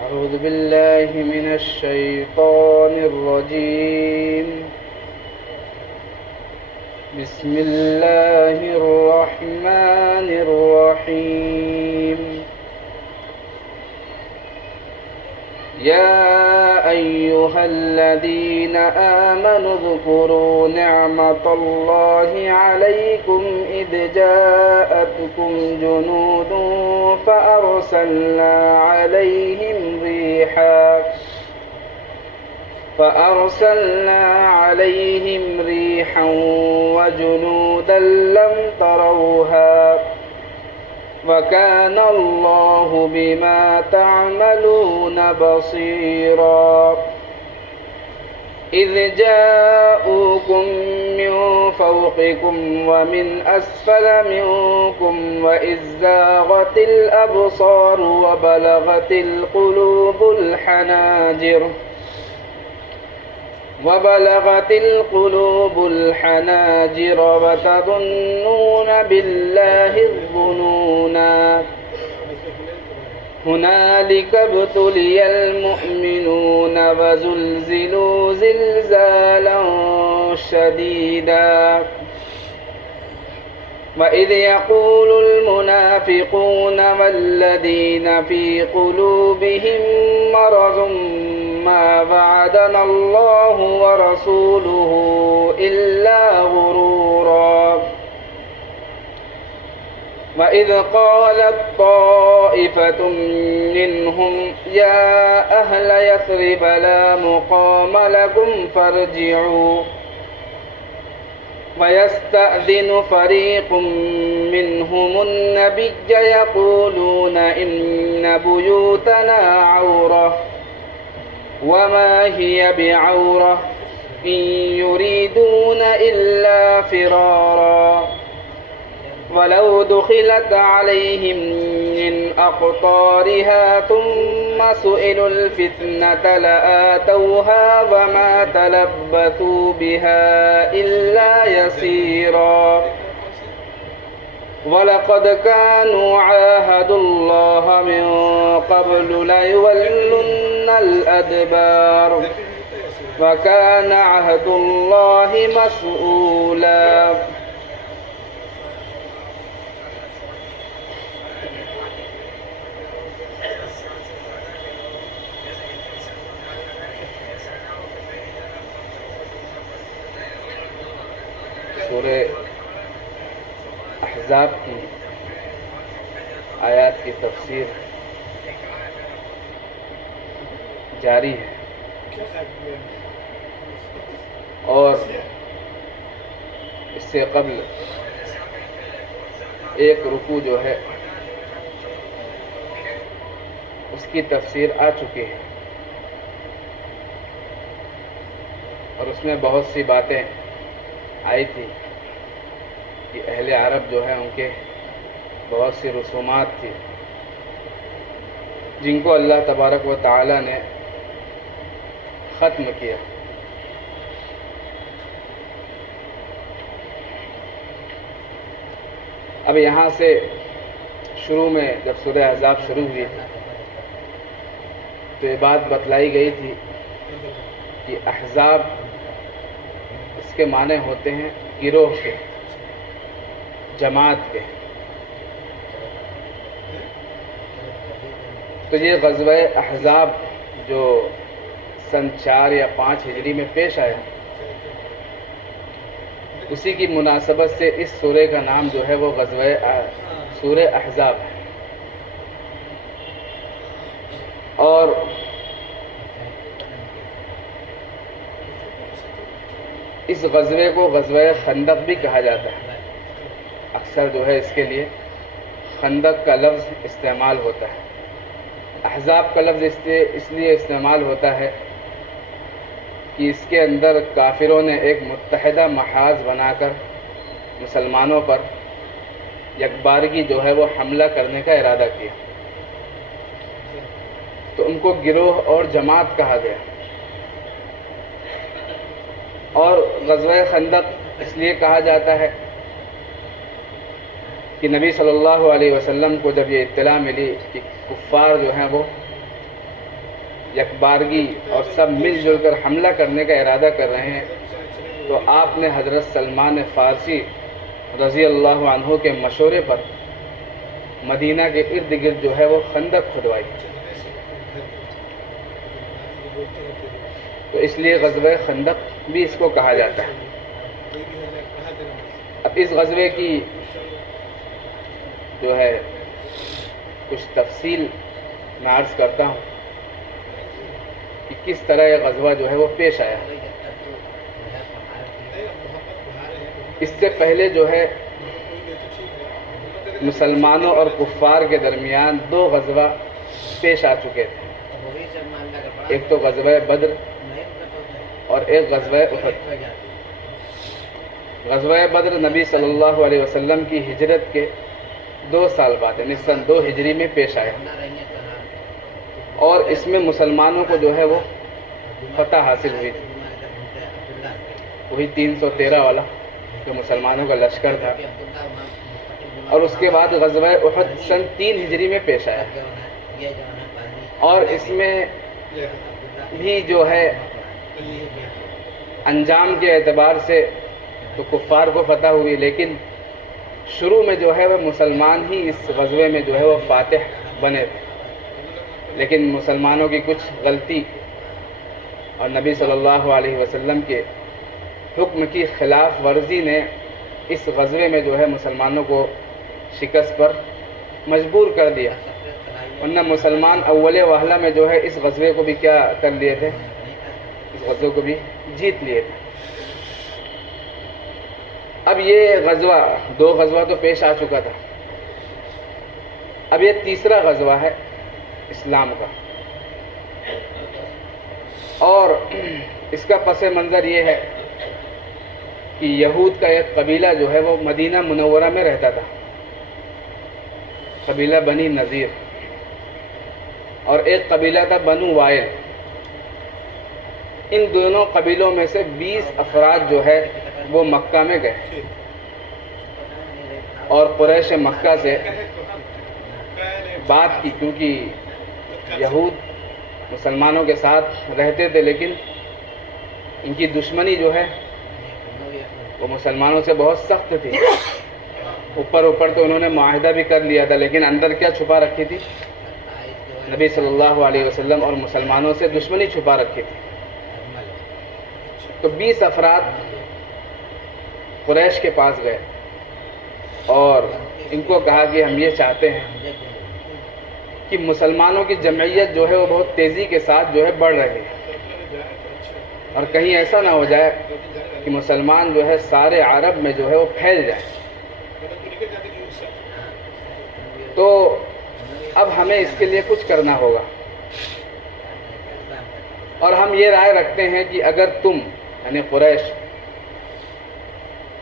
أعوذ بالله من الشيطان الرجيم. بسم الله الرحمن الرحيم. يا أيها الذين آمنوا اذكروا نعمة الله عليكم إذ جاءتكم جنود فأرسلنا عليهم ريحا وجنودا لم تروها وكان الله بما تعملون بصيرا. إذ جاءوكم من فوقكم ومن أسفل منكم وإذ زاغت الأبصار وبلغت القلوب الحناجر وتظنون بالله الظنونا. هنالك ابتلي المؤمنون وزلزلوا زلزالا شديدا. وإذ يقول المنافقون والذين في قلوبهم مرض ما وعدنا الله ورسوله إلا غرورا. وإذ قالت طائفة منهم يا أهل يثرب لا مقام لكم فارجعوا. ويستأذن فريق منهم النبي يقولون إن بيوتنا عورة وما هي بعورة إن يريدون إلا فرارا. ولو دخلت عليهم من أقطارها ثم سئلوا الفتنة لآتوها وما تلبثوا بها إلا يسيرا. ولقد كانوا عاهدوا الله من قبل ليولن الأدبار وكان عهد الله مسؤولا. سورہ احزاب کی آیات کی تفسیر جاری ہے اور اس سے قبل ایک رکوع جو ہے اس کی تفسیر آ چکی ہے اور اس میں بہت سی باتیں آئی تھی کہ اہل عرب جو ہے ان کے بہت سی رسومات تھی جن کو اللہ تبارک و تعالی نے ختم کیا. اب یہاں سے شروع میں جب سورہ احزاب شروع ہوئی تو یہ بات بتلائی گئی تھی کہ احزاب اس کے معنی ہوتے ہیں گروہ کے، جماعت کے. تو یہ غزوہ احزاب جو سن 4 یا 5 ہجری میں پیش آیا اسی کی مناسبت سے اس سورہ کا نام جو ہے وہ سورہ احزاب ہے. اور اس غزوے کو غزوہ خندق بھی کہا جاتا ہے. اکثر جو ہے اس کے لیے خندق کا لفظ استعمال ہوتا ہے. احزاب کا لفظ اس لیے استعمال ہوتا ہے کہ اس کے اندر کافروں نے ایک متحدہ محاذ بنا کر مسلمانوں پر یکبارگی جو ہے وہ حملہ کرنے کا ارادہ کیا تو ان کو گروہ اور جماعت کہا گیا. اور غزوہ خندق اس لیے کہا جاتا ہے کہ نبی صلی اللہ علیہ وسلم کو جب یہ اطلاع ملی کہ کفار جو ہیں وہ یکبارگی اور سب مل جل کر حملہ کرنے کا ارادہ کر رہے ہیں، تو آپ نے حضرت سلمان فارسی رضی اللہ عنہ کے مشورے پر مدینہ کے ارد گرد جو ہے وہ خندق کھدوائی. تو اس لیے غزوہ خندق بھی اس کو کہا جاتا ہے. اب اس غزوے کی جو ہے کچھ تفصیل میں عرض کرتا ہوں کہ کس طرح یہ غزوہ جو ہے وہ پیش آیا. اس سے پہلے جو ہے مسلمانوں اور کفار کے درمیان دو غزوہ پیش آ چکے تھے. ایک تو غزوہ بدر اور ایک غزوہ احد. غزوہ بدر نبی صلی اللہ علیہ وسلم کی ہجرت کے 2 سال بعد یعنی سن 2 ہجری میں پیش آیا، اور اس میں مسلمانوں کو جو ہے وہ فتح حاصل ہوئی تھی. وہی 313 والا جو مسلمانوں کا لشکر تھا. اور اس کے بعد غزوہ احد سن 3 ہجری میں پیش آیا، اور اس میں بھی جو ہے انجام کے اعتبار سے تو کفار کو فتح ہوئی، لیکن شروع میں جو ہے وہ مسلمان ہی اس غزوے میں جو ہے وہ فاتح بنے تھے. لیکن مسلمانوں کی کچھ غلطی اور نبی صلی اللہ علیہ وسلم کے حکم کی خلاف ورزی نے اس غزوے میں جو ہے مسلمانوں کو شکست پر مجبور کر دیا، ورنہ مسلمان اول وہلہ میں جو ہے اس غزوے کو بھی کیا کر لیے تھے، اس غزوے کو بھی جیت لیے تھے. اب یہ غزوہ 2 غزوہ تو پیش آ چکا تھا، اب یہ تیسرا غزوہ ہے اسلام کا. اور اس کا پس منظر یہ ہے کہ یہود کا ایک قبیلہ جو ہے وہ مدینہ منورہ میں رہتا تھا، قبیلہ بنی نذیر، اور ایک قبیلہ تھا بنو وائل. ان دونوں قبیلوں میں سے 20 افراد جو ہے وہ مکہ میں گئے، اور قریش مکہ سے بات کی، کیونکہ یہود مسلمانوں کے ساتھ رہتے تھے لیکن ان کی دشمنی جو ہے وہ مسلمانوں سے بہت سخت تھی. اوپر تو انہوں نے معاہدہ بھی کر لیا تھا، لیکن اندر کیا چھپا رکھی تھی؟ نبی صلی اللہ علیہ وسلم اور مسلمانوں سے دشمنی چھپا رکھی تھی. تو 20 افراد قریش کے پاس گئے اور ان کو کہا کہ ہم یہ چاہتے ہیں کہ مسلمانوں کی جمعیت جو ہے وہ بہت تیزی کے ساتھ جو ہے بڑھ رہی ہے، اور کہیں ایسا نہ ہو جائے کہ مسلمان جو ہے سارے عرب میں جو ہے وہ پھیل جائے. تو اب ہمیں اس کے لیے کچھ کرنا ہوگا، اور ہم یہ رائے رکھتے ہیں کہ اگر تم یعنی قریش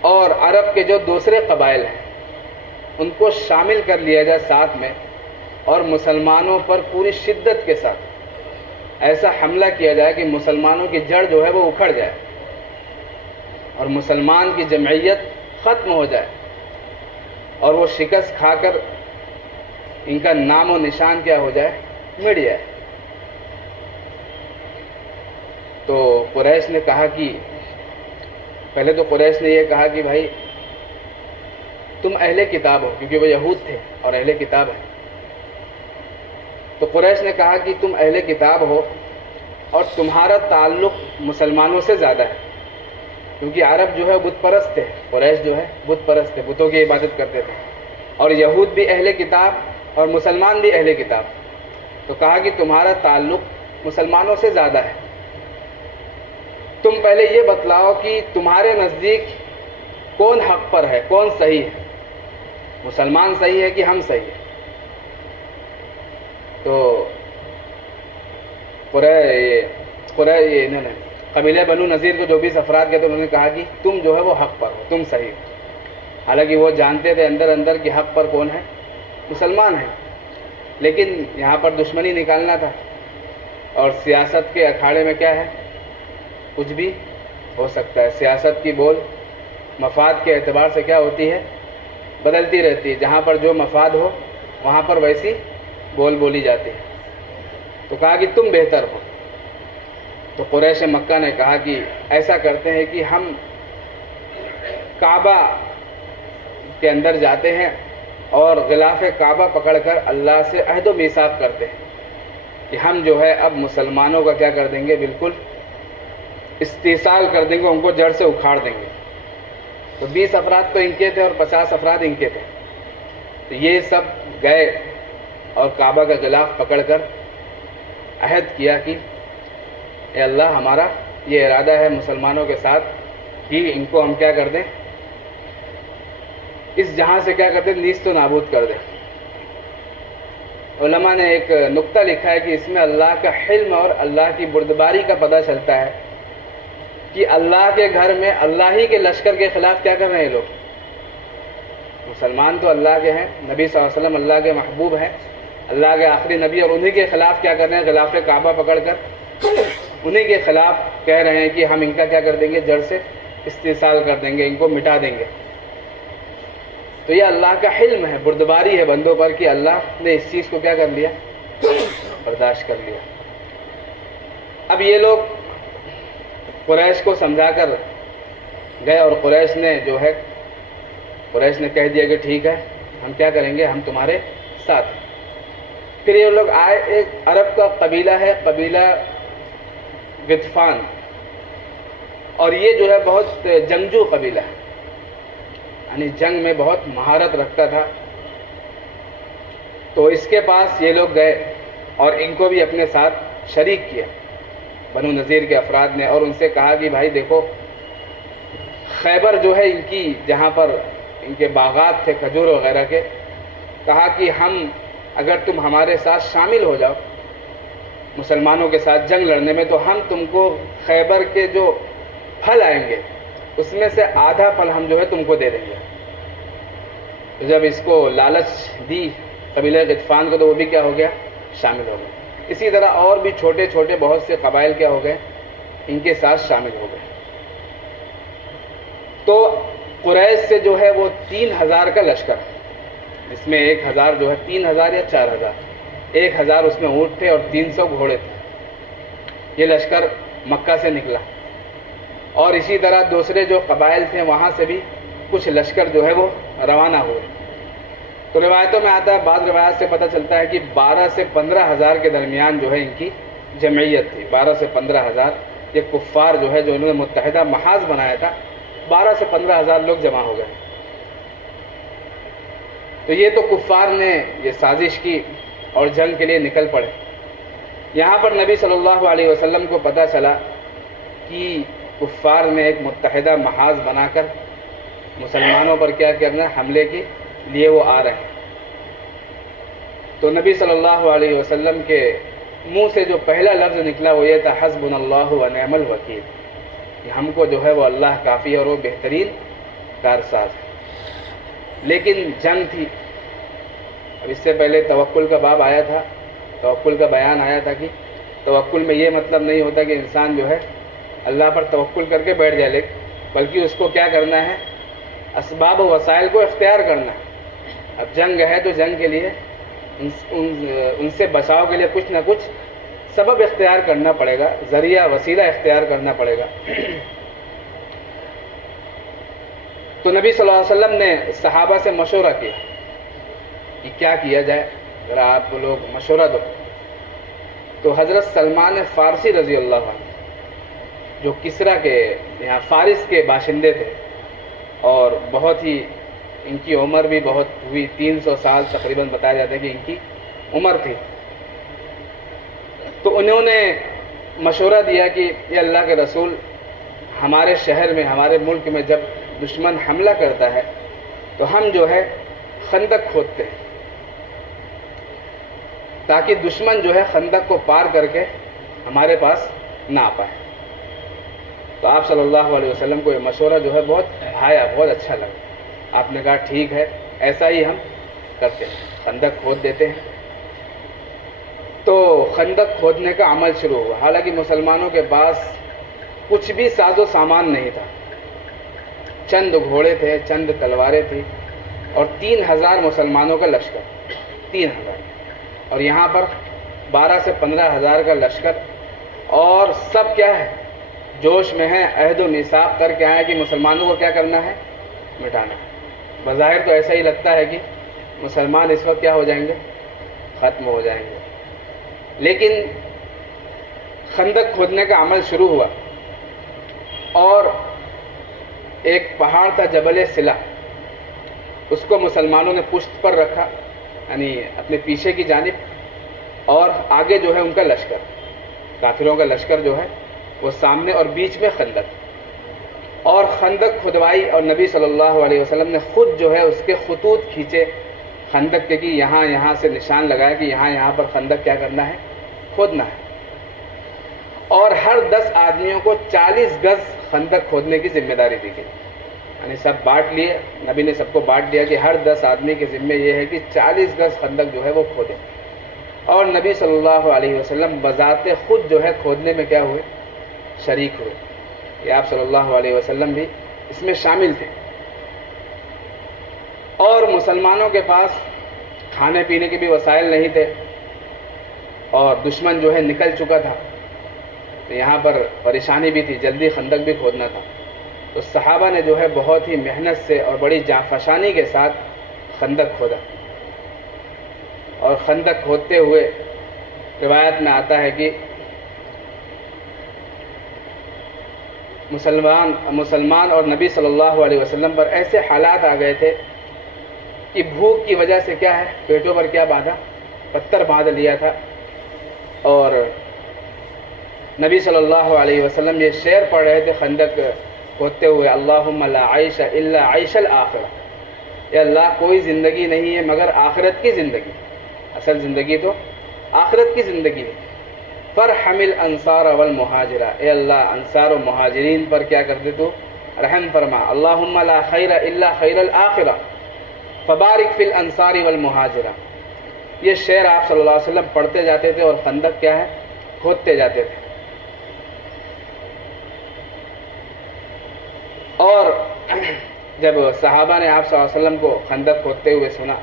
اور عرب کے جو دوسرے قبائل ہیں ان کو شامل کر لیا جائے ساتھ میں، اور مسلمانوں پر پوری شدت کے ساتھ ایسا حملہ کیا جائے کہ مسلمانوں کی جڑ جو ہے وہ اکھڑ جائے اور مسلمان کی جمعیت ختم ہو جائے، اور وہ شکست کھا کر ان کا نام و نشان کیا ہو جائے، مٹ جائے. تو قریش نے کہا کہ پہلے تو قریش نے یہ کہا کہ بھائی تم اہل کتاب ہو، کیونکہ وہ یہود تھے اور اہل کتاب ہیں. تو قریش نے کہا کہ تم اہل کتاب ہو اور تمہارا تعلق مسلمانوں سے زیادہ ہے، کیونکہ عرب جو ہے بت پرست تھے، قریش جو ہے بت پرست تھے، بتوں کی عبادت کرتے تھے، اور یہود بھی اہل کتاب اور مسلمان بھی اہل کتاب. تو کہا کہ تمہارا تعلق مسلمانوں سے زیادہ ہے، تم پہلے یہ بتلاؤ کہ تمہارے نزدیک کون حق پر ہے، کون صحیح ہے، مسلمان صحیح ہے کہ ہم صحیح ہیں. تو انہوں نے قبیلہ بنو نذیر کو جو 20 افراد کے تھے انہوں نے کہا کہ تم جو ہے وہ حق پر ہو، تم صحیح ہو. حالانکہ وہ جانتے تھے اندر کہ حق پر کون ہے، مسلمان ہیں، لیکن یہاں پر دشمنی نکالنا تھا، اور سیاست کے اکھاڑے میں کیا ہے، کچھ بھی ہو سکتا ہے. سیاست کی بول مفاد کے اعتبار سے کیا ہوتی ہے، بدلتی رہتی ہے. جہاں پر جو مفاد ہو وہاں پر ویسی بول بولی جاتی ہے. تو کہا کہ تم بہتر ہو. تو قریش مکہ نے کہا کہ ایسا کرتے ہیں کہ ہم کعبہ کے اندر جاتے ہیں اور غلاف کعبہ پکڑ کر اللہ سے عہد و میثاق کرتے ہیں کہ ہم جو ہے اب مسلمانوں کا کیا کر دیں گے، بالکل استحصال کر دیں گے، ان کو جڑ سے اکھاڑ دیں گے. تو 20 افراد تو ان کے تھے اور 50 افراد ان کے تھے. تو یہ سب گئے اور کعبہ کا غلاف پکڑ کر عہد کیا کہ اے اللہ، ہمارا یہ ارادہ ہے مسلمانوں کے ساتھ کہ ان کو ہم کیا کر دیں، اس جہاں سے کیا کر دیں، نیست و نابود کر دیں. علماء نے ایک نقطہ لکھا ہے کہ اس میں اللہ کا حلم اور اللہ کی بردباری کا پتہ چلتا ہے کہ اللہ کے گھر میں اللہ ہی کے لشکر کے خلاف کیا کر رہے ہیں لوگ. مسلمان تو اللہ کے ہیں، نبی صلی اللہ علیہ وسلم اللہ کے محبوب ہیں، اللہ کے آخری نبی، اور انہی کے خلاف کیا کر رہے ہیں، غلاف کعبہ پکڑ کر انہی کے خلاف کہہ رہے ہیں کہ ہم ان کا کیا کر دیں گے، جڑ سے استحصال کر دیں گے، ان کو مٹا دیں گے. تو یہ اللہ کا حلم ہے، بردباری ہے بندوں پر کہ اللہ نے اس چیز کو کیا کر لیا، برداشت کر لیا. اب یہ لوگ قریش کو سمجھا کر گئے اور قریش نے کہہ دیا کہ ٹھیک ہے، ہم کیا کریں گے، ہم تمہارے ساتھ. پھر یہ لوگ آئے، ایک عرب کا قبیلہ ہے، قبیلہ غطفان، اور یہ جو ہے بہت جنگجو قبیلہ ہے، یعنی جنگ میں بہت مہارت رکھتا تھا. تو اس کے پاس یہ لوگ گئے اور ان کو بھی اپنے ساتھ شریک کیا بنو نذیر کے افراد نے، اور ان سے کہا کہ بھائی دیکھو، خیبر جو ہے ان کی، جہاں پر ان کے باغات تھے کھجور وغیرہ کے، کہا کہ ہم، اگر تم ہمارے ساتھ شامل ہو جاؤ مسلمانوں کے ساتھ جنگ لڑنے میں، تو ہم تم کو خیبر کے جو پھل آئیں گے اس میں سے آدھا پھل ہم جو ہے تم کو دے دیں گے. تو جب اس کو لالچ دی قبیلہ غطفان کو، تو وہ بھی کیا ہو گیا، شامل ہو گئے. اسی طرح اور بھی چھوٹے چھوٹے بہت سے قبائل کیا ہو گئے، ان کے ساتھ شامل ہو گئے. تو قریش سے جو ہے وہ 3000 کا لشکر، جس میں 1000 جو ہے 3000 یا 4000، 1000 اس میں اونٹ تھے اور 300 گھوڑے تھے. یہ لشکر مکہ سے نکلا، اور اسی طرح دوسرے جو قبائل تھے وہاں سے بھی کچھ لشکر جو ہے وہ روانہ ہوئے. تو روایتوں میں آتا ہے، بعض روایات سے پتہ چلتا ہے کہ 12 سے 15,000 کے درمیان جو ہے ان کی جمعیت تھی. 12 سے 15,000 یہ کفار جو ہے، جو انہوں نے متحدہ محاذ بنایا تھا، 12 سے 15,000 لوگ جمع ہو گئے. تو یہ تو کفار نے یہ سازش کی اور جنگ کے لیے نکل پڑے. یہاں پر نبی صلی اللہ علیہ وسلم کو پتہ چلا کہ کفار نے ایک متحدہ محاذ بنا کر مسلمانوں پر کیا کرنا ہے، حملے کے لیے وہ آ رہے ہیں. تو نبی صلی اللہ علیہ وسلم کے منہ سے جو پہلا لفظ نکلا وہ یہ تھا، حسبنا اللہ و نعم الوکیل، کہ ہم کو جو ہے وہ اللہ کافی اور وہ بہترین کارساز ہے. لیکن جنگ تھی. اب اس سے پہلے توکل کا باب آیا تھا، توکل کا بیان آیا تھا کہ توکل میں یہ مطلب نہیں ہوتا کہ انسان جو ہے اللہ پر توکل کر کے بیٹھ جائے، بلکہ اس کو کیا کرنا ہے، اسباب و وسائل کو اختیار کرنا ہے. اب جنگ ہے تو جنگ کے لیے ان سے بچاؤ کے لیے کچھ نہ کچھ سبب اختیار کرنا پڑے گا، ذریعہ وسیلہ اختیار کرنا پڑے گا. تو نبی صلی اللہ علیہ وسلم نے صحابہ سے مشورہ کیا کہ کیا کیا جائے، ذرا آپ لوگ مشورہ دو. تو حضرت سلمان فارسی رضی اللہ عنہ، جو کسرا کے یہاں فارس کے باشندے تھے اور بہت ہی ان کی عمر بھی بہت ہوئی، 300 سال تقریباً بتایا جاتا ہے کہ ان کی عمر تھی. تو انہوں نے مشورہ دیا کہ یہ اللہ کے رسول، ہمارے شہر میں، ہمارے ملک میں جب دشمن حملہ کرتا ہے تو ہم جو ہے خندق کھودتے ہیں تاکہ دشمن جو ہے خندق کو پار کر کے ہمارے پاس نہ آ پائے. تو آپ صلی اللہ علیہ وسلم کو یہ مشورہ جو ہے بہت بھایا، بہت اچھا لگا. آپ نے کہا ٹھیک ہے، ایسا ہی ہم کرتے ہیں، خندق کھود دیتے ہیں. تو خندق کھودنے کا عمل شروع ہوا. حالانکہ مسلمانوں کے پاس کچھ بھی ساز و سامان نہیں تھا، چند گھوڑے تھے، چند تلواریں تھیں، اور 3000 مسلمانوں کا لشکر، 3000. اور یہاں پر 12 سے 15 ہزار کا لشکر، اور سب کیا ہے، جوش میں ہیں، عہد و میثاق کر کے آئے کہ مسلمانوں کو کیا کرنا ہے، مٹانا ہے۔ بظاہر تو ایسا ہی لگتا ہے کہ مسلمان اس وقت کیا ہو جائیں گے، ختم ہو جائیں گے، لیکن خندق کھودنے کا عمل شروع ہوا، اور ایک پہاڑ تھا جبل صلہ، اس کو مسلمانوں نے پشت پر رکھا، یعنی اپنے پیچھے کی جانب، اور آگے جو ہے ان کا لشکر، کافروں کا لشکر جو ہے وہ سامنے، اور بیچ میں خندق، اور خندق کھدوائی، اور نبی صلی اللہ علیہ وسلم نے خود جو ہے اس کے خطوط کھینچے خندق کے، کہ یہاں سے نشان لگایا کہ یہاں پر خندق کیا کرنا ہے، کھودنا ہے، اور ہر 10 آدمیوں کو 40 گز خندق کھودنے کی ذمہ داری دی گئی، یعنی سب بانٹ لیے، نبی نے سب کو بانٹ دیا کہ ہر 10 آدمی کے ذمہ یہ ہے کہ 40 گز خندق جو ہے وہ کھودیں، اور نبی صلی اللہ علیہ وسلم بذات خود جو ہے کھودنے میں کیا ہوئے، شریک ہوئے، کہ آپ صلی اللہ علیہ وسلم بھی اس میں شامل تھے۔ اور مسلمانوں کے پاس کھانے پینے کے بھی وسائل نہیں تھے، اور دشمن جو ہے نکل چکا تھا، یہاں پر پریشانی بھی تھی، جلدی خندق بھی کھودنا تھا، تو صحابہ نے جو ہے بہت ہی محنت سے اور بڑی جانفشانی کے ساتھ خندق کھودا، اور خندق کھودتے ہوئے روایت میں آتا ہے کہ مسلمان اور نبی صلی اللہ علیہ وسلم پر ایسے حالات آ گئے تھے کہ بھوک کی وجہ سے کیا ہے، پیٹوں پر کیا باندھا، پتھر باندھ لیا تھا، اور نبی صلی اللہ علیہ وسلم یہ شعر پڑھ رہے تھے خندق کھودتے ہوئے، اللہم لا عیش الا عیش الآخرہ، یا اللہ کوئی زندگی نہیں ہے مگر آخرت کی زندگی، اصل زندگی تو آخرت کی زندگی ہے، فرحم الانصار والمہاجرہ، اے اللہ انصار و مہاجرین پر کیا کر دے تو رحم فرما، اللہم لا خیر الا خیر الآخرہ فبارک فی الانصار والمہاجرہ۔ یہ شعر آپ صلی اللہ علیہ وسلم پڑھتے جاتے تھے اور خندق کیا ہے، کھودتے جاتے تھے۔ اور جب صحابہ نے آپ صلی اللہ علیہ وسلم کو خندق کھودتے ہوئے سنا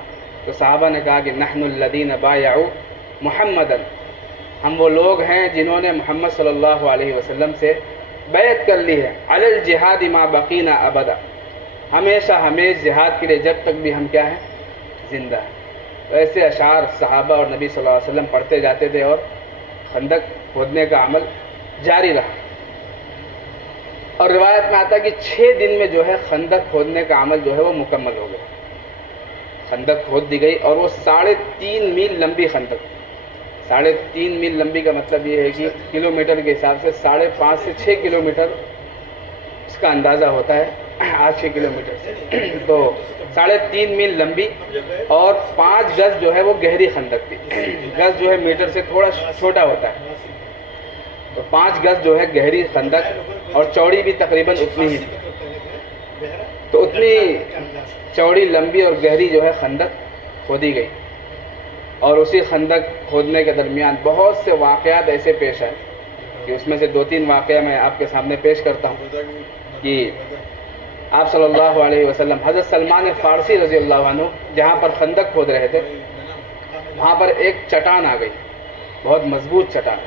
تو صحابہ نے کہا کہ نحن الذین بایعوا محمدا، ہم وہ لوگ ہیں جنہوں نے محمد صلی اللہ علیہ وسلم سے بیعت کر لی ہے، علی الجہاد ما بقینا ابدا، ہمیشہ ہمیش جہاد کے لیے جب تک بھی ہم کیا ہیں، زندہ ہیں۔ تو ایسے اشعار صحابہ اور نبی صلی اللہ علیہ وسلم پڑھتے جاتے تھے، اور خندق کھودنے کا عمل جاری رہا، اور روایت میں آتا ہے کہ 6 دن میں جو ہے خندق کھودنے کا عمل جو ہے وہ مکمل ہو گیا، خندق کھود دی گئی، اور وہ 3.5 میل لمبی خندق، 3.5 میل لمبی کا مطلب یہ ہے کہ کلومیٹر کے حساب سے 5.5 سے 6 کلومیٹر اس کا اندازہ ہوتا ہے، 8 کلومیٹر سے، تو 3.5 میل لمبی اور 5 گز جو ہے وہ گہری خندق تھی، گز جو ہے میٹر سے تھوڑا چھوٹا ہوتا ہے، تو 5 گز جو ہے گہری خندق، اور چوڑی بھی تقریباً اتنی ہی تھی، تو اتنی چوڑی لمبی اور گہری جو ہے خندق کھودی گئی، اور اسی خندق کھودنے کے درمیان بہت سے واقعات ایسے پیش آئے کہ اس میں سے 2-3 واقعہ میں آپ کے سامنے پیش کرتا ہوں کہ آپ صلی اللہ علیہ وسلم، حضرت سلمان فارسی رضی اللہ عنہ جہاں پر خندق کھود رہے تھے، وہاں پر ایک چٹان آ گئی، بہت مضبوط چٹان،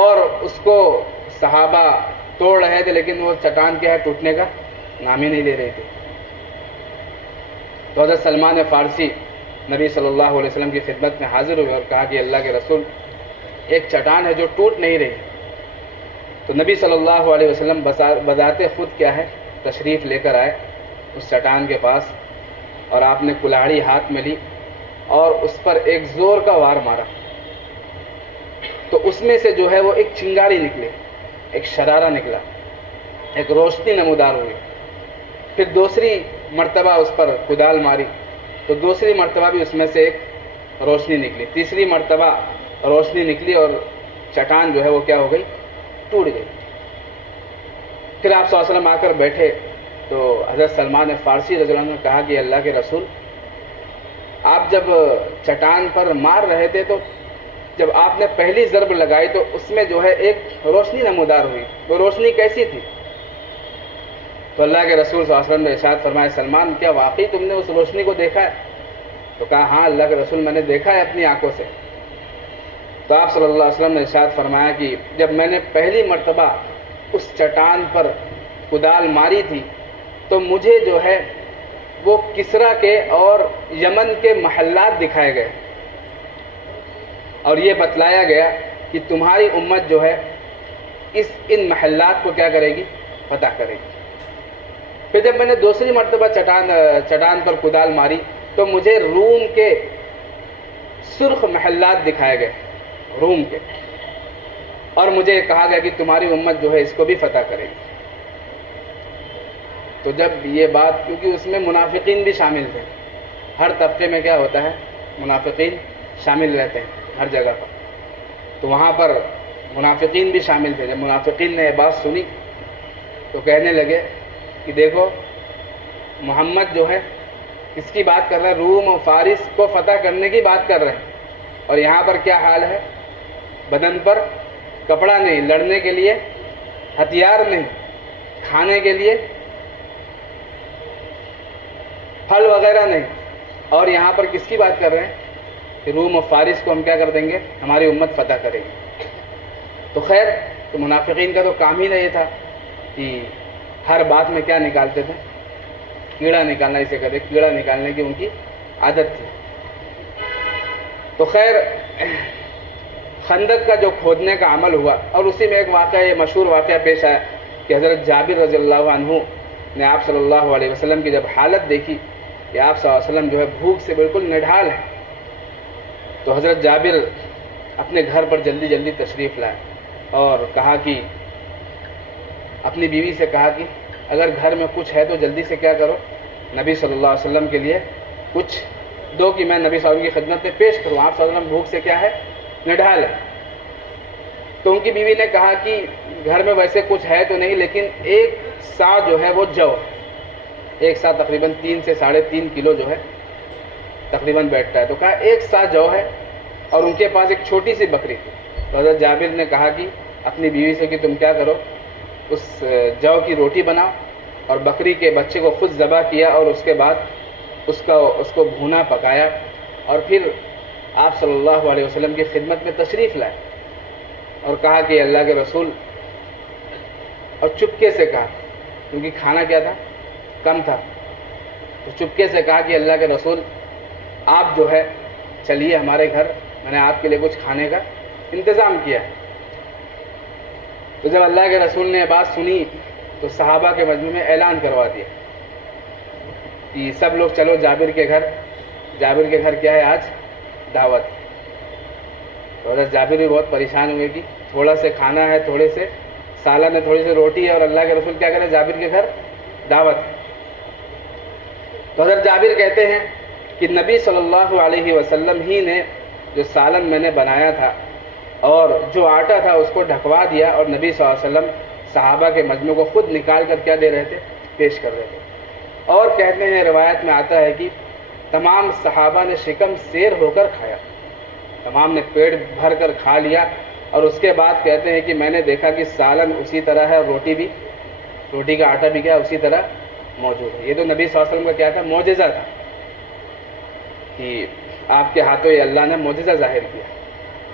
اور اس کو صحابہ توڑ رہے تھے، لیکن وہ چٹان کیا ہے، ٹوٹنے کا نام ہی نہیں لے رہی تھی۔ تو حضرت سلمان فارسی نبی صلی اللہ علیہ وسلم کی خدمت میں حاضر ہوئے اور کہا کہ اللہ کے رسول، ایک چٹان ہے جو ٹوٹ نہیں رہی۔ تو نبی صلی اللہ علیہ وسلم بذات خود کیا ہے، تشریف لے کر آئے اس چٹان کے پاس، اور آپ نے کلاڑی ہاتھ میں لی اور اس پر ایک زور کا وار مارا، تو اس میں سے جو ہے وہ ایک چنگاری نکلی، ایک شرارہ نکلا، ایک روشنی نمودار ہوئی۔ پھر دوسری مرتبہ اس پر کدال ماری تو دوسری مرتبہ بھی اس میں سے ایک روشنی نکلی، تیسری مرتبہ روشنی نکلی اور چٹان جو ہے وہ کیا ہو گئی، ٹوٹ گئی۔ پھر آپ صلی اللہ علیہ وسلم آ کر بیٹھے تو حضرت سلمان فارسی رضی اللہ عنہ نے کہا کہ اللہ کے رسول، آپ جب چٹان پر مار رہے تھے تو جب آپ نے پہلی ضرب لگائی تو اس میں جو ہے ایک روشنی نمودار ہوئی، وہ روشنی کیسی تھی؟ تو اللہ کے رسول صلی اللہ علیہ وسلم نے ارشاد فرمایا، سلمان کیا واقعی تم نے اس روشنی کو دیکھا ہے؟ تو کہا ہاں اللہ کے رسول، میں نے دیکھا ہے اپنی آنکھوں سے۔ تو آپ صلی اللہ علیہ وسلم نے ارشاد فرمایا کہ جب میں نے پہلی مرتبہ اس چٹان پر کدال ماری تھی تو مجھے جو ہے وہ کسرا کے اور یمن کے محلات دکھائے گئے اور یہ بتلایا گیا کہ تمہاری امت جو ہے ان محلات کو کیا کرے گی؟ فتح کرے گی۔ پھر جب میں نے دوسری مرتبہ چٹان پر کدال ماری تو مجھے روم کے سرخ محلات دکھائے گئے، روم کے، اور مجھے کہا گیا کہ تمہاری امت جو ہے اس کو بھی فتح کرے گی۔ تو جب یہ بات، کیونکہ اس میں منافقین بھی شامل تھے، ہر طبقے میں کیا ہوتا ہے؟ منافقین شامل رہتے ہیں ہر جگہ پر، تو وہاں پر منافقین بھی شامل تھے۔ جب منافقین نے یہ بات سنی تو کہنے لگے کہ دیکھو محمد جو ہے اس کی بات کر رہا ہے، روم اور فارس کو فتح کرنے کی بات کر رہے ہیں، اور یہاں پر کیا حال ہے؟ بدن پر کپڑا نہیں، لڑنے کے لیے ہتھیار نہیں، کھانے کے لیے پھل وغیرہ نہیں، اور یہاں پر کس کی بات کر رہے ہیں؟ کہ روم اور فارس کو ہم کیا کر دیں گے؟ ہماری امت فتح کرے گی۔ تو خیر، تو منافقین کا تو کام ہی نہیں تھا کہ ہر بات میں کیا نکالتے تھے؟ کیڑا نکالنا، اسے کہتے ہیں کیڑا نکالنے کی ان کی عادت تھی۔ تو خیر، خندق کا جو کھودنے کا عمل ہوا، اور اسی میں ایک واقعہ، یہ مشہور واقعہ پیش آیا کہ حضرت جابر رضی اللہ عنہ نے آپ صلی اللہ علیہ وسلم کی جب حالت دیکھی کہ آپ صلی اللہ علیہ وسلم جو ہے بھوک سے بالکل نڈھال ہے، تو حضرت جابر اپنے گھر پر جلدی جلدی تشریف لائے اور کہا کہ اپنی بیوی سے کہا کہ اگر گھر میں کچھ ہے تو جلدی سے کیا کرو، نبی صلی اللہ علیہ وسلم کے لیے کچھ دو کہ میں نبی صلی اللہ علیہ وسلم کی خدمت میں پیش کروں۔ آپ صلی اللہ علیہ وسلم بھوک سے کیا ہے؟ نڈھال ہے۔ تو ان کی بیوی نے کہا کہ گھر میں ویسے کچھ ہے تو نہیں، لیکن ایک سا جو ہے وہ جو ہے، ایک سا تقریباً 3 سے 3.5 کلو جو ہے تقریباً بیٹھتا ہے۔ تو کہا ایک سا جو ہے، اور ان کے پاس ایک چھوٹی سی بکری تھی۔ تو حضرت جابر نے کہا کہ اپنی بیوی سے کہ تم کیا کرو، اس جو کی روٹی بناؤ، اور بکری کے بچے کو خود ذبح کیا اور اس کے بعد اس کو بھونا پکایا، اور پھر آپ صلی اللہ علیہ وسلم کی خدمت میں تشریف لائے اور کہا کہ اللہ کے رسول، اور چپکے سے کہا کیونکہ کھانا کیا تھا؟ کم تھا، تو چپکے سے کہا کہ اللہ کے رسول آپ جو ہے چلیے ہمارے گھر، میں نے آپ کے لیے کچھ کھانے کا انتظام کیا ہے۔ تو جب اللہ کے رسول نے یہ بات سنی تو صحابہ کے مجمع میں اعلان کروا دیا کہ سب لوگ چلو جابر کے گھر۔ جابر کے گھر کیا ہے؟ آج دعوت۔ تو حضرت جابر بھی بہت پریشان ہوئے کہ تھوڑا سے کھانا ہے، تھوڑے سے سالن ہے، تھوڑی سی روٹی ہے، اور اللہ کے رسول کیا کرے؟ جابر کے گھر دعوت۔ تو حضرت جابر کہتے ہیں کہ نبی صلی اللہ علیہ وسلم ہی نے جو سالن میں نے بنایا تھا اور جو آٹا تھا اس کو ڈھکوا دیا، اور نبی صلی اللہ علیہ وسلم صحابہ کے مجمع کو خود نکال کر کیا دے رہے تھے؟ پیش کر رہے تھے۔ اور کہتے ہیں روایت میں آتا ہے کہ تمام صحابہ نے شکم سیر ہو کر کھایا، تمام نے پیٹ بھر کر کھا لیا، اور اس کے بعد کہتے ہیں کہ میں نے دیکھا کہ سالن اسی طرح ہے اور روٹی کا آٹا بھی کیا اسی طرح موجود ہے۔ یہ تو نبی صلی اللہ علیہ وسلم کا کیا تھا؟ معجزہ تھا کہ آپ کے ہاتھوں یہ اللہ نے معجزہ ظاہر کیا۔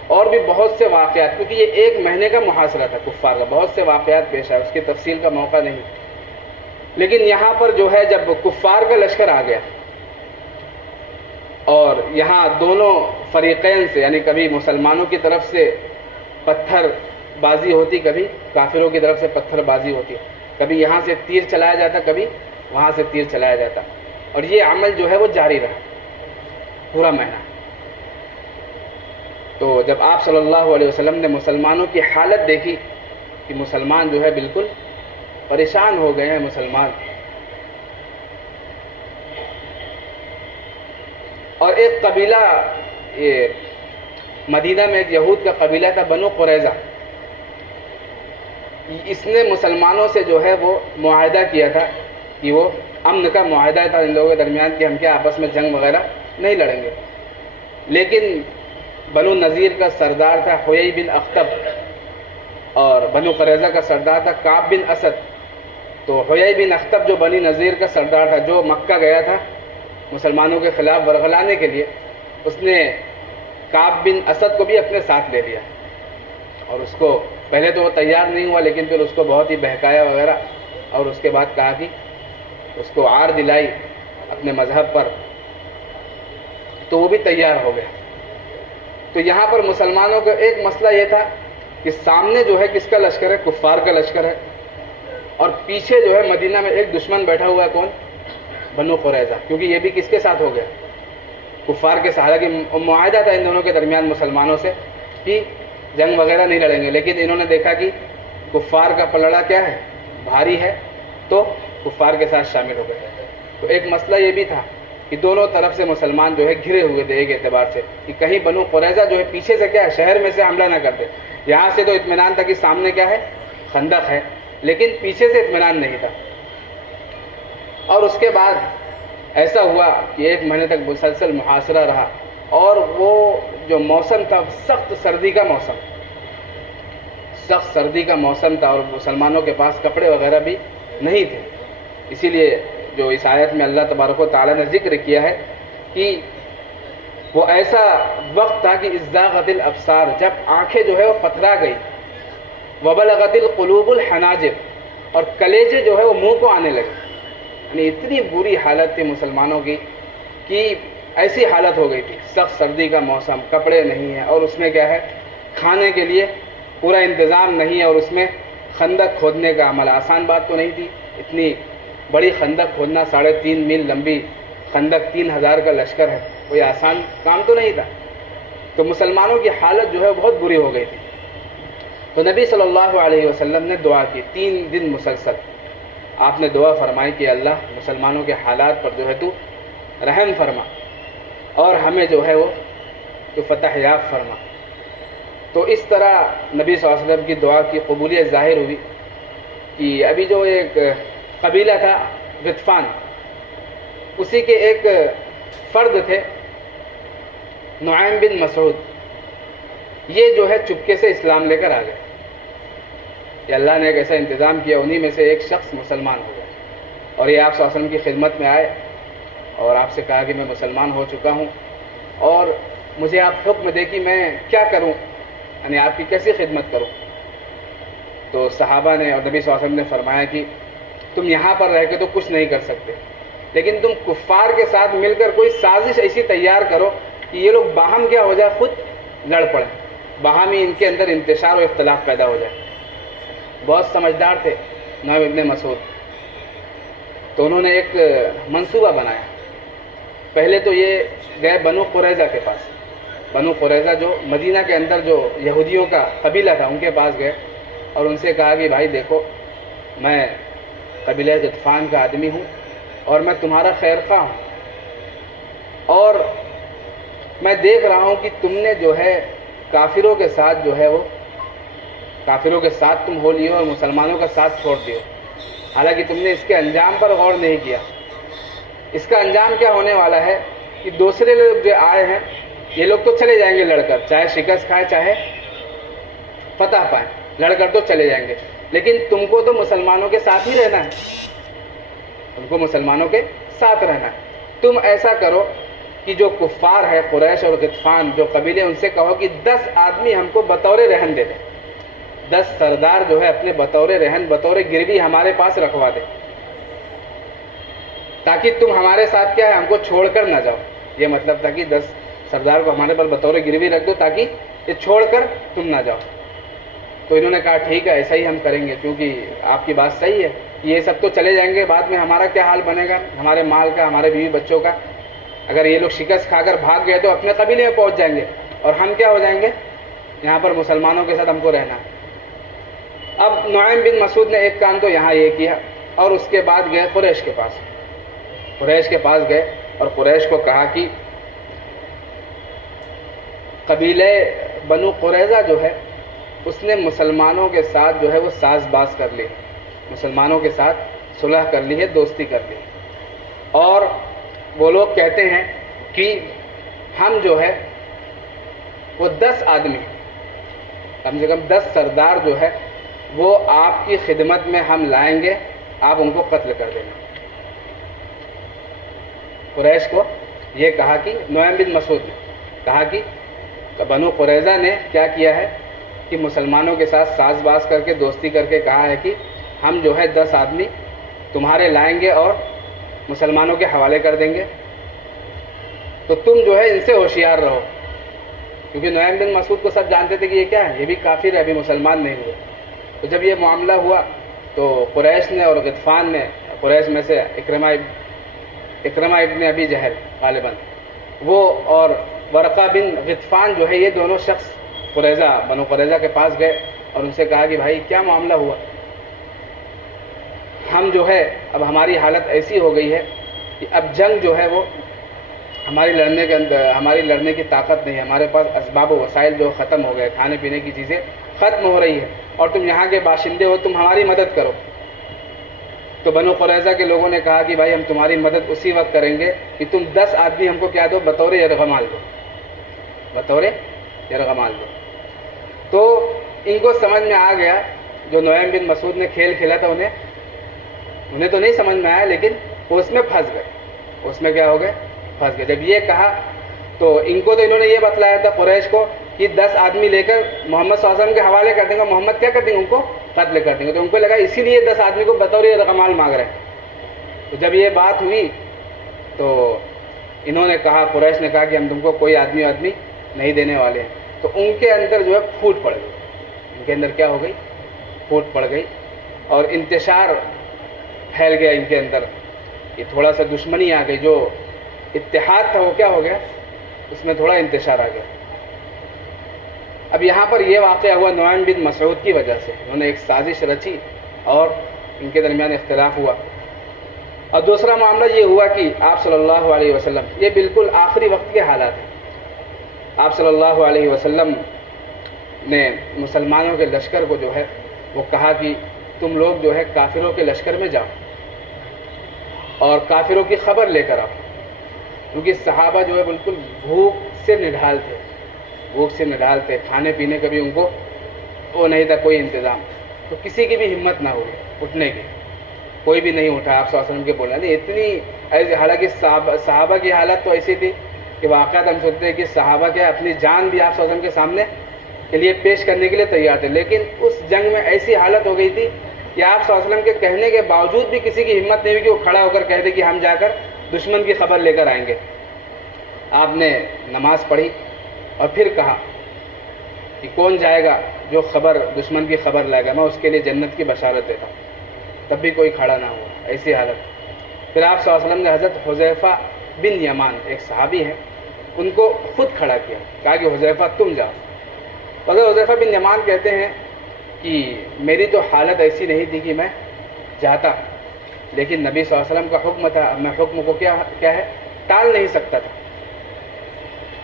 اور بھی بہت سے واقعات، کیونکہ یہ 1 مہینے کا محاصرہ تھا کفار کا، بہت سے واقعات پیش آئے، اس کی تفصیل کا موقع نہیں، لیکن یہاں پر جو ہے جب کفار کا لشکر آ گیا اور یہاں دونوں فریقین سے، یعنی کبھی مسلمانوں کی طرف سے پتھر بازی ہوتی، کبھی کافروں کی طرف سے پتھر بازی ہوتی، کبھی یہاں سے تیر چلایا جاتا، کبھی وہاں سے تیر چلایا جاتا، اور یہ عمل جو ہے وہ جاری رہا پورا مہینہ۔ تو جب آپ صلی اللہ علیہ وسلم نے مسلمانوں کی حالت دیکھی کہ مسلمان جو ہے بالکل پریشان ہو گئے ہیں مسلمان، اور ایک قبیلہ، یہ مدینہ میں ایک یہود کا قبیلہ تھا بنو قریظہ، اس نے مسلمانوں سے جو ہے وہ معاہدہ کیا تھا کہ وہ امن کا معاہدہ تھا ان لوگوں کے درمیان کہ ہم کیا آپس میں جنگ وغیرہ نہیں لڑیں گے، لیکن بنو نذیر کا سردار تھا حیی بن اخطب اور بنو قریظہ کا سردار تھا کعب بن اسد۔ تو حیی بن اخطب جو بنی نذیر کا سردار تھا، جو مکہ گیا تھا مسلمانوں کے خلاف ورغلانے کے لیے، اس نے کعب بن اسد کو بھی اپنے ساتھ لے لیا اور اس کو پہلے تو وہ تیار نہیں ہوا لیکن پھر اس کو بہت ہی بہکایا وغیرہ اور اس کے بعد کہا کہ اس کو عار دلائی اپنے مذہب پر تو وہ بھی تیار ہو گیا. تو یہاں پر مسلمانوں کا ایک مسئلہ یہ تھا کہ سامنے جو ہے کس کا لشکر ہے؟ کفار کا لشکر ہے اور پیچھے جو ہے مدینہ میں ایک دشمن بیٹھا ہوا ہے. کون؟ بنو قریظہ. کیونکہ یہ بھی کس کے ساتھ ہو گیا؟ کفار کے ساتھ. حالانکہ معاہدہ تھا ان دونوں کے درمیان مسلمانوں سے کہ جنگ وغیرہ نہیں لڑیں گے لیکن انہوں نے دیکھا کہ کفار کا پلڑا کیا ہے؟ بھاری ہے تو کفار کے ساتھ شامل ہو گئے. تو ایک مسئلہ یہ بھی تھا کہ دونوں طرف سے مسلمان جو ہے گھرے ہوئے تھے ایک اعتبار سے کہ کہیں بنو قریظہ جو ہے پیچھے سے کیا ہے شہر میں سے حملہ نہ کرتے. یہاں سے تو اطمینان تھا کہ سامنے کیا ہے؟ خندق ہے لیکن پیچھے سے اطمینان نہیں تھا. اور اس کے بعد ایسا ہوا کہ 1 مہینے تک مسلسل محاصرہ رہا اور وہ جو موسم تھا سخت سردی کا موسم تھا اور مسلمانوں کے پاس کپڑے وغیرہ بھی نہیں تھے. اسی لیے جو اس آیت میں اللہ تبارک و تعالیٰ نے ذکر کیا ہے کہ وہ ایسا وقت تھا کہ ازاغت الابصار، جب آنکھیں جو ہے وہ پتھرا گئی، وبلغت القلوب الحناجر، اور کلیجے جو ہے وہ منہ کو آنے لگے. یعنی اتنی بری حالت تھی مسلمانوں کی کہ ایسی حالت ہو گئی تھی. سخت سردی کا موسم، کپڑے نہیں ہیں اور اس میں کیا ہے کھانے کے لیے پورا انتظام نہیں ہے اور اس میں خندق کھودنے کا عمل آسان بات تو نہیں تھی. اتنی بڑی خندق کھودنا 3.5 میل لمبی خندق، 3000 کا لشکر ہے، کوئی آسان کام تو نہیں تھا. تو مسلمانوں کی حالت جو ہے بہت بری ہو گئی تھی. تو نبی صلی اللہ علیہ وسلم نے دعا کی 3 دن مسلسل. آپ نے دعا فرمائی کہ اللہ مسلمانوں کے حالات پر جو ہے تو رحم فرما اور ہمیں جو ہے وہ تو فتح یاب فرما. تو اس طرح نبی صلی اللہ علیہ وسلم کی دعا کی قبولیت ظاہر ہوئی کہ ابھی جو ایک قبیلہ تھا غطفان، اسی کے ایک فرد تھے نعیم بن مسعود، یہ جو ہے چپکے سے اسلام لے کر آ گئے. کہ اللہ نے ایک ایسا انتظام کیا، انہی میں سے ایک شخص مسلمان ہو گیا اور یہ آپ صلی اللہ علیہ وسلم کی خدمت میں آئے اور آپ سے کہا کہ میں مسلمان ہو چکا ہوں اور مجھے آپ حکم دے کہ میں کیا کروں، یعنی آپ کی کیسی خدمت کروں. تو صحابہ نے اور نبی صلی اللہ علیہ وسلم نے فرمایا کہ تم یہاں پر رہ کے تو کچھ نہیں کر سکتے لیکن تم کفار کے ساتھ مل کر کوئی سازش ایسی تیار کرو کہ یہ لوگ باہم کیا ہو جائے، خود لڑ پڑیں، باہمی ان کے اندر انتشار و اختلاف پیدا ہو جائے. بہت سمجھدار تھے نعیم ابن مسعود. تو انہوں نے ایک منصوبہ بنایا. پہلے تو یہ گئے بنو قریظہ کے پاس. بنو قریظہ جو مدینہ کے اندر جو یہودیوں کا قبیلہ تھا ان کے پاس گئے اور ان سے کہا کہ بھائی دیکھو میں قبیلہ غطفان کا آدمی ہوں اور میں تمہارا خیر خواہ ہوں اور میں دیکھ رہا ہوں کہ تم نے جو ہے کافروں کے ساتھ جو ہے وہ کافروں کے ساتھ تم ہو لیے اور مسلمانوں کا ساتھ چھوڑ دیو. حالانکہ تم نے اس کے انجام پر غور نہیں کیا. اس کا انجام کیا ہونے والا ہے کہ دوسرے لوگ جو آئے ہیں یہ لوگ تو چلے جائیں گے لڑ کر، چاہے شکست کھائے چاہے فتح پائیں، لڑ کر تو چلے جائیں گے، لیکن تم کو تو مسلمانوں کے ساتھ ہی رہنا ہے. تم کو مسلمانوں کے ساتھ رہنا ہے. تم ایسا کرو کہ جو کفار ہے قریش اور غطفان جو قبیلے، ان سے کہو کہ 10 آدمی ہم کو بطور رہن دے دیں. 10 سردار جو ہے اپنے بطور رہن، بطور گروی ہمارے پاس رکھوا دے تاکہ تم ہمارے ساتھ کیا ہے ہم کو چھوڑ کر نہ جاؤ. یہ مطلب تھا کہ 10 سردار کو ہمارے پاس بطور گروی رکھ دو تاکہ یہ چھوڑ کر تم نہ جاؤ. تو انہوں نے کہا ٹھیک ہے ایسا ہی ہم کریں گے، کیونکہ آپ کی بات صحیح ہے، یہ سب تو چلے جائیں گے، بعد میں ہمارا کیا حال بنے گا، ہمارے مال کا، ہمارے بیوی بچوں کا. اگر یہ لوگ شکست کھا کر بھاگ گئے تو اپنے قبیلے میں پہنچ جائیں گے اور ہم کیا ہو جائیں گے، یہاں پر مسلمانوں کے ساتھ ہم کو رہنا ہے. اب نعیم بن مسعود نے ایک کام تو یہاں یہ کیا اور اس کے بعد گئے قریش کے پاس. قریش کے پاس گئے اور قریش کو کہا کہ قبیلہ بنو قریظہ جو ہے اس نے مسلمانوں کے ساتھ جو ہے وہ ساز باز کر لی، مسلمانوں کے ساتھ صلح کر لی ہے، دوستی کر لی. اور وہ لوگ کہتے ہیں کہ ہم جو ہے وہ 10 آدمی، کم سے کم 10 سردار جو ہے وہ آپ کی خدمت میں ہم لائیں گے، آپ ان کو قتل کر دینا. قریش کو یہ کہا کہ نعیم بن مسعود نے کہا کہ تو بنو قریظہ نے کیا کیا ہے کہ مسلمانوں کے ساتھ ساز باز کر کے دوستی کر کے کہا ہے کہ ہم جو ہے 10 آدمی تمہارے لائیں گے اور مسلمانوں کے حوالے کر دیں گے، تو تم جو ہے ان سے ہوشیار رہو، کیونکہ نعیم بن مسعود کو سب جانتے تھے کہ یہ کیا ہے، یہ بھی کافر ہے، ابھی مسلمان نہیں ہوئے۔ تو جب یہ معاملہ ہوا تو قریش نے اور غطفان نے، قریش میں سے اکرمہ ابن ابی جہل غالباً وہ اور ورقہ بن غطفان جو ہے، یہ دونوں شخص بنو قریظہ کے پاس گئے اور ان سے کہا کہ بھائی کیا معاملہ ہوا، ہم جو ہے اب ہماری حالت ایسی ہو گئی ہے کہ اب جنگ جو ہے وہ ہماری لڑنے کی طاقت نہیں ہے، ہمارے پاس اسباب و وسائل جو ختم ہو گئے، کھانے پینے کی چیزیں ختم ہو رہی ہے، اور تم یہاں کے باشندے ہو، تم ہماری مدد کرو۔ تو بنو قریظہ کے لوگوں نے کہا کہ بھائی ہم تمہاری مدد اسی وقت کریں گے کہ تم 10 آدمی ہم کو کیا دو، بطور یرغمال دو، بطور یرغمال دو۔ تو ان کو سمجھ میں آ گیا، جو نعیم بن مسعود نے کھیل کھیلا تھا انہیں تو نہیں سمجھ میں آیا، لیکن وہ اس میں پھنس گئے، اس میں کیا ہو گئے، پھنس گئے۔ جب یہ کہا تو ان کو تو انہوں نے یہ بتلایا تھا قریش کو کہ 10 آدمی لے کر محمد صلی اللہ علیہ وسلم کے حوالے کر دیں گے، محمد کیا کر دیں گے، ان کو قتل کر دیں گے، تو ان کو لگا اسی لیے 10 آدمی کو بطور یرغمال مانگ رہے ہیں۔ تو جب یہ بات ہوئی تو انہوں نے کہا، قریش نے کہا کہ ہم تم کو کوئی آدمی نہیں دینے والے ہیں۔ تو ان کے اندر جو ہے پھوٹ پڑ گئی، ان کے اندر کیا ہو گئی، پھوٹ پڑ گئی، اور انتشار پھیل گیا ان کے اندر، یہ تھوڑا سا دشمنی آ گئی، جو اتحاد تھا وہ کیا ہو گیا، اس میں تھوڑا انتشار آ گیا۔ اب یہاں پر یہ واقعہ ہوا نعیم بن مسعود کی وجہ سے، انہوں نے ایک سازش رچی اور ان کے درمیان اختلاف ہوا۔ اور دوسرا معاملہ یہ ہوا کہ آپ صلی اللہ علیہ وسلم، یہ بالکل آخری وقت کے حالات ہیں، آپ صلی اللہ علیہ وسلم نے مسلمانوں کے لشکر کو جو ہے وہ کہا کہ تم لوگ جو ہے کافروں کے لشکر میں جاؤ اور کافروں کی خبر لے کر آؤ، کیونکہ صحابہ جو ہے بالکل بھوک سے نڈھال تھے، کھانے پینے کا بھی ان کو وہ نہیں تھا کوئی انتظام، تو کسی کی بھی ہمت نہ ہوئی اٹھنے کی، کوئی بھی نہیں اٹھا آپ صلی اللہ علیہ وسلم کے بولنا نہیں اتنی، حالانکہ صحابہ کی حالت تو ایسی تھی کہ واقعات ہم سنتے ہیں کہ صحابہ کے اپنی جان بھی آپ صلی اللہ علیہ وسلم کے سامنے کے لیے پیش کرنے کے لیے تیار تھے، لیکن اس جنگ میں ایسی حالت ہو گئی تھی کہ آپ صلی اللہ علیہ وسلم کے کہنے کے باوجود بھی کسی کی ہمت نہیں ہوئی کہ وہ کھڑا ہو کر کہہ دے کہ ہم جا کر دشمن کی خبر لے کر آئیں گے۔ آپ نے نماز پڑھی اور پھر کہا کہ کون جائے گا جو دشمن کی خبر لائے گا، میں اس کے لیے جنت کی بشارت دیتا ہوں، تب بھی کوئی کھڑا نہ ہوا، ایسی حالت۔ پھر آپ صلی اللہ علیہ وسلم نے حضرت حذیفہ بن یمان، ایک صحابی ہیں، ان کو خود کھڑا کیا، کہا کہ حذیفہ تم جاؤ۔ حضرت حذیفہ بن یمان کہتے ہیں کہ میری تو حالت ایسی نہیں تھی کہ میں جاتا، لیکن نبی صلی اللہ علیہ وسلم کا حکم تھا، میں حکم کو کیا ہے ٹال نہیں سکتا تھا،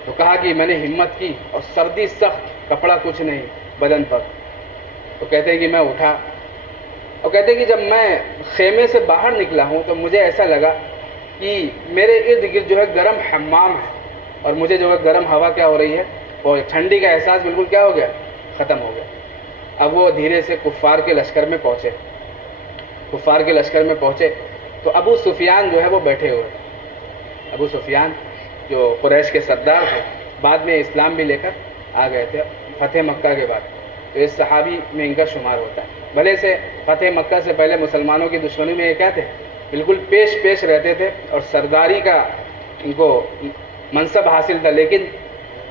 تو کہا کہ میں نے ہمت کی اور سردی سخت، کپڑا کچھ نہیں بدن پر، تو کہتے ہیں کہ میں اٹھا اور کہتے ہیں کہ جب میں خیمے سے باہر نکلا ہوں تو مجھے ایسا لگا کہ میرے ارد گرد جو ہے گرم حمام ہے، اور مجھے جو ہے گرم ہوا کیا ہو رہی ہے، اور ٹھنڈی کا احساس بالکل کیا ہو گیا، ختم ہو گیا۔ اب وہ دھیرے سے کفار کے لشکر میں پہنچے تو ابو سفیان جو ہے وہ بیٹھے ہوئے، ابو سفیان جو قریش کے سردار تھے، بعد میں اسلام بھی لے کر آ گئے تھے فتح مکہ کے بعد، تو اس صحابی میں ان کا شمار ہوتا ہے۔ بھلے سے فتح مکہ سے پہلے مسلمانوں کی دشمنی میں یہ کیا تھے، بالکل پیش رہتے تھے اور سرداری کا ان کو منصب حاصل تھا، لیکن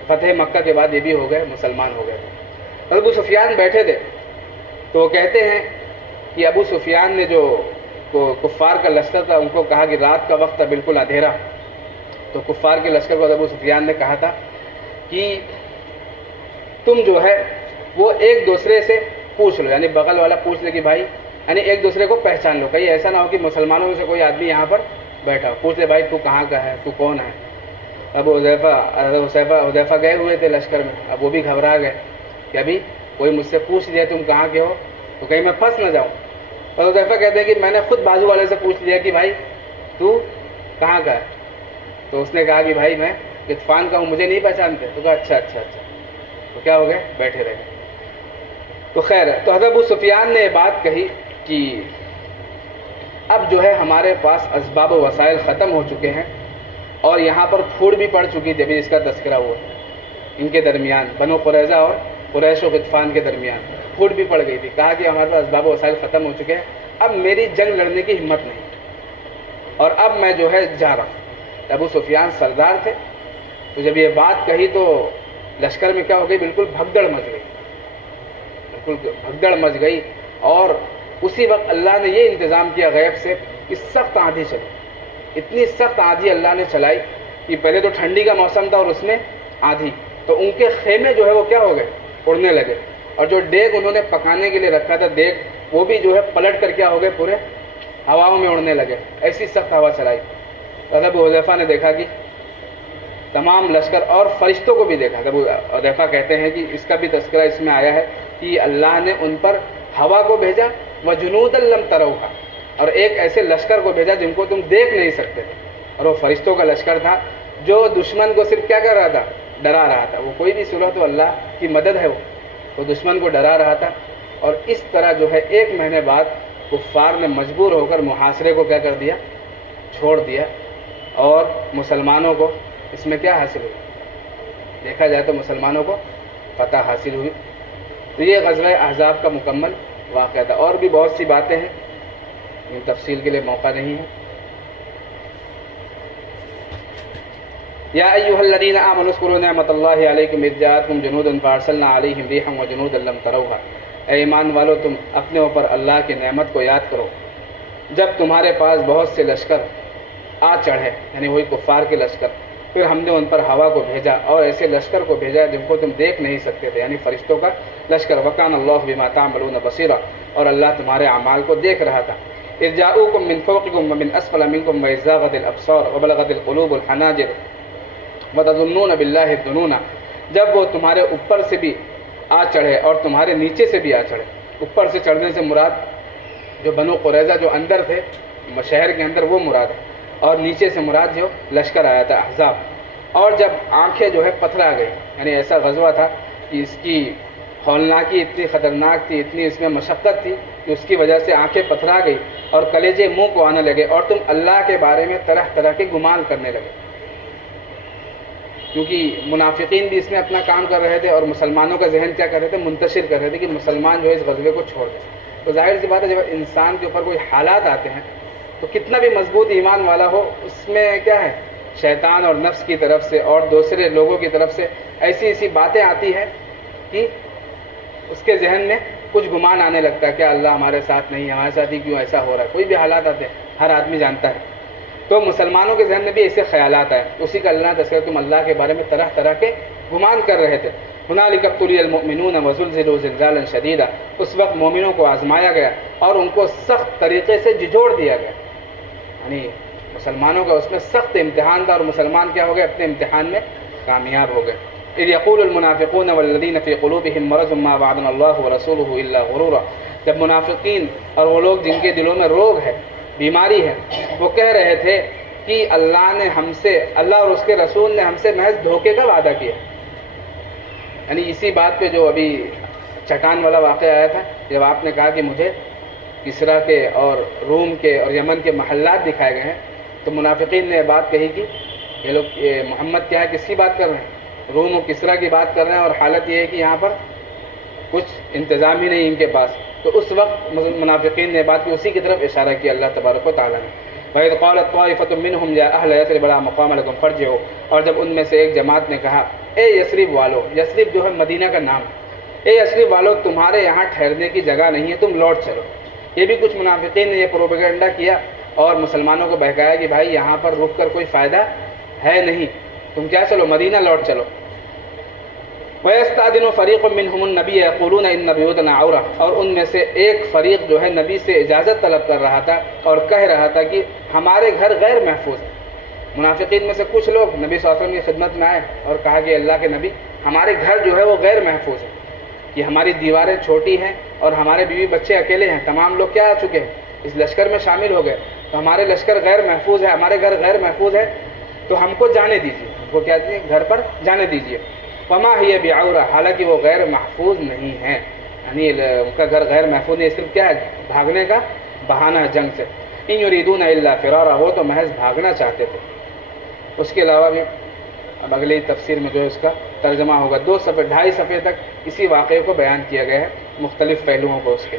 فتح مکہ کے بعد یہ بھی ہو گئے، مسلمان ہو گئے تھے۔ ابو سفیان بیٹھے تھے تو وہ کہتے ہیں کہ ابو سفیان نے جو کفار کا لشکر تھا ان کو کہا کہ رات کا وقت تھا، بالکل اندھیرا، تو کفار کے لشکر کو ابو سفیان نے کہا تھا کہ تم جو ہے وہ ایک دوسرے سے پوچھ لو، یعنی بغل والا پوچھ لے کہ بھائی، یعنی ایک دوسرے کو پہچان لو، کہیں ایسا نہ ہو کہ مسلمانوں میں سے کوئی آدمی یہاں پر بیٹھا پوچھ لے بھائی تو کہاں کا ہے، تو کون ہے۔ اب حذیفہ گئے ہوئے تھے لشکر میں، اب وہ بھی گھبرا گئے کہ ابھی کوئی مجھ سے پوچھ لیا تم کہاں کے ہو تو کہیں میں پھنس نہ جاؤں۔ اور حذیفہ کہتے ہیں کہ میں نے خود بازو والے سے پوچھ لیا کہ بھائی تو کہاں کا ہے، تو اس نے کہا کہ بھائی میں غطفان کا ہوں، مجھے نہیں پہچانتے، تو کہا اچھا، تو کیا ہو گئے، بیٹھے رہے۔ تو خیر، تو حضرت ابو سفیان نے یہ بات کہی کہ اب جو ہے ہمارے پاس اسباب و وسائل ختم ہو چکے ہیں اور یہاں پر پھوڑ بھی پڑ چکی تھی، ابھی اس کا تذکرہ ہوا، ان کے درمیان، بنو قریظہ اور قریش و غطفان کے درمیان پھوٹ بھی پڑ گئی تھی. کہا کہ ہمارے پاس اسباب و وسائل ختم ہو چکے ہیں، اب میری جنگ لڑنے کی ہمت نہیں اور اب میں جو ہے جا رہا ہوں. ابو سفیان سردار تھے، تو جب یہ بات کہی تو لشکر میں کیا ہو گئی، بالکل بھگدڑ مچ گئی، بالکل بھگدڑ مچ گئی. اور اسی وقت اللہ نے یہ انتظام کیا غیب سے کہ سخت آندھی چلی. اتنی سخت آندھی اللہ نے چلائی کہ پہلے تو ٹھنڈی کا موسم تھا اور اس میں آندھی، تو ان کے خیمے جو ہے وہ کیا ہو گئے، اڑنے لگے. اور جو دیگ انہوں نے پکانے کے لیے رکھا تھا دیگ، وہ بھی جو ہے پلٹ کر کیا ہو گئے، پورے ہواؤں میں اڑنے لگے. ایسی سخت ہوا چلائی. ابو حذیفہ نے دیکھا کہ تمام لشکر اور فرشتوں کو بھی دیکھا. ابو حذیفہ کہتے ہیں کہ اس کا بھی تذکرہ اس میں آیا ہے کہ اللہ نے ان پر ہوا کو بھیجا وجنودا لم تروها، اور ایک ایسے لشکر کو بھیجا جن کو تم دیکھ نہیں سکتے تھے. اور وہ فرشتوں کا لشکر تھا جو دشمن کو صرف کیا کر رہا تھا، ڈرا رہا تھا. وہ کوئی بھی صلح تو اللہ کی مدد ہے، وہ دشمن کو ڈرا رہا تھا. اور اس طرح جو ہے 1 مہینے بعد کفار نے مجبور ہو کر محاصرے کو کیا کر دیا، چھوڑ دیا. اور مسلمانوں کو اس میں کیا حاصل ہوئی، دیکھا جائے تو مسلمانوں کو فتح حاصل ہوئی. تو یہ غزوہ احزاب کا مکمل واقعہ تھا. اور بھی بہت سی باتیں ہیں، ان تفصیل کے لیے موقع نہیں ہے. یا ایھا الذین آمنوا اذکروا نعمت اللہ علیکم اذ جاءتکم جنود فارسلنا علیہم ریحا وجنودا لم تروها. اے ایمان والو، تم اپنے اوپر اللہ کی نعمت کو یاد کرو جب تمہارے پاس بہت سے لشکر آ چڑھے، یعنی وہی کفار کے لشکر. پھر ہم نے ان پر ہوا کو بھیجا اور ایسے لشکر کو بھیجا جن کو تم دیکھ نہیں سکتے تھے، یعنی فرشتوں کا لشکر. وکان اللہ بما تعملون بصیرا، اور اللہ تمہارے اعمال کو دیکھ رہا تھا. اذ جاءوکم من فوقکم ومن اسفل منکم واذ زاغت الابصار وبلغت القلوب الحناجر وتظنون باللہ الظنون. جب وہ تمہارے اوپر سے بھی آ چڑھے اور تمہارے نیچے سے بھی آ چڑھے. اوپر سے چڑھنے سے مراد جو بنو قریظہ جو اندر تھے شہر کے اندر وہ مراد ہے، اور نیچے سے مراد جو لشکر آیا تھا احزاب. اور جب آنکھیں جو ہے پتھرا گئی، یعنی ایسا غزوہ تھا کہ اس کی ہولناکی اتنی خطرناک تھی، اتنی اس میں مشقت تھی کہ اس کی وجہ سے آنکھیں پتھرا گئی اور کلیجے منہ کو آنے لگے، اور تم اللہ کے بارے میں طرح طرح کے گمان کرنے لگے. کیونکہ منافقین بھی اس میں اپنا کام کر رہے تھے اور مسلمانوں کا ذہن کیا کر رہے تھے، منتشر کر رہے تھے کہ مسلمان جو ہے اس غزوے کو چھوڑ دیں. تو ظاہر سی بات ہے جب انسان کے اوپر کوئی حالات آتے ہیں تو کتنا بھی مضبوط ایمان والا ہو، اس میں کیا ہے، شیطان اور نفس کی طرف سے اور دوسرے لوگوں کی طرف سے ایسی باتیں آتی ہیں کہ اس کے ذہن میں کچھ گمان آنے لگتا ہے، کیا اللہ ہمارے ساتھ نہیں، ہمارے ساتھ ہی کیوں ایسا ہو رہا ہے. کوئی بھی حالات آتے ہیں، ہر آدمی جانتا ہے. تو مسلمانوں کے ذہن میں بھی ایسے خیالات آئے. اسی کا اللہ تذکرہ، تم اللہ کے بارے میں طرح طرح کے گمان کر رہے تھے. ہنالک ابتلی المؤمنون وزلزلوا زلزالا شدیدا. اس وقت مومنوں کو آزمایا گیا اور ان کو سخت طریقے سے جھجوڑ دیا گیا. یعنی مسلمانوں کا اس میں سخت امتحان تھا اور مسلمان کیا ہو گئے، اپنے امتحان میں کامیاب ہو گئے. اذ یقول المنافقون والذین فی قلوبهم مرض ما وعدنا اللہ ورسولہ الا غرورا. جب منافقین اور وہ لوگ جن کے دلوں میں روگ ہے، بیماری ہے، وہ کہہ رہے تھے کہ اللہ نے ہم سے، اللہ اور اس کے رسول نے ہم سے محض دھوکے کا وعدہ کیا. یعنی اسی بات پہ جو ابھی چٹان والا واقعہ آیا تھا، جب آپ نے کہا کہ مجھے کسرا کے اور روم کے اور یمن کے محلات دکھائے گئے ہیں، تو منافقین نے بات کہی کہ یہ لوگ محمد کیا ہے، کس کی بات کر رہے ہیں، روم و کسرا کی بات کر رہے ہیں، اور حالت یہ ہے کہ یہاں پر کچھ انتظام ہی نہیں ان کے پاس. تو اس وقت منافقین نے بات کی، اسی کی طرف اشارہ کیا اللہ تبارک و تعالیٰ نے. وَإِذْ قَالَتْ طَائِفَةٌ مِّنْهُمْ يَا أَهْلَ يَثْرِبَ لَا مَقَامَ لَكُمْ فَارْجِعُوا. اور جب ان میں سے ایک جماعت نے کہا، اے یثرب والو، یثرب جو ہے مدینہ کا نام، اے یثرب والو تمہارے یہاں ٹھہرنے کی جگہ نہیں ہے، تم لوٹ چلو. یہ بھی کچھ منافقین نے یہ پروپیگنڈا کیا اور مسلمانوں کو بہکایا کہ بھائی یہاں پر رک کر کوئی فائدہ ہے نہیں، تم کیا چلو مدینہ لوٹ چلو. وَيَسْتَأْذِنُ فَرِيقٌ مِّنْهُمُ النَّبِيَّ يَقُولُونَ إِنَّ بِيُوتَنَا عَوْرَةٌ. اور ان میں سے ایک فریق جو ہے نبی سے اجازت طلب کر رہا تھا اور کہہ رہا تھا کہ ہمارے گھر غیر محفوظ ہے. منافقین میں سے کچھ لوگ نبی صلی اللہ علیہ وسلم کی خدمت میں آئے اور کہا کہ اللہ کے نبی، ہمارے گھر جو ہے وہ غیر محفوظ ہے، کہ ہماری دیواریں چھوٹی ہیں اور ہمارے بیوی بچے اکیلے ہیں، تمام لوگ کیا آ چکے ہیں، اس لشکر میں شامل ہو گئے، تو ہمارے لشکر غیر محفوظ ہے، ہمارے گھر غیر محفوظ ہے، تو ہم کو جانے دیجیے، وہ کیا کہتے ہیں، گھر پر جانے دیجیے. وما ہی بعورہ، حالانکہ وہ غیر محفوظ نہیں ہے، یعنی ان کا گھر غیر محفوظ نہیں، صرف کیا ہے، بھاگنے کا بہانہ ہے جنگ سے. ان یریدون الا فرارا، وہ تو محض بھاگنا چاہتے تھے. اس کے علاوہ بھی اب اگلی تفسیر میں جو ہے اس کا ترجمہ ہوگا، 2 صفحے 2.5 صفحے تک اسی واقعے کو بیان کیا گیا ہے، مختلف پہلوؤں کو اس کے۔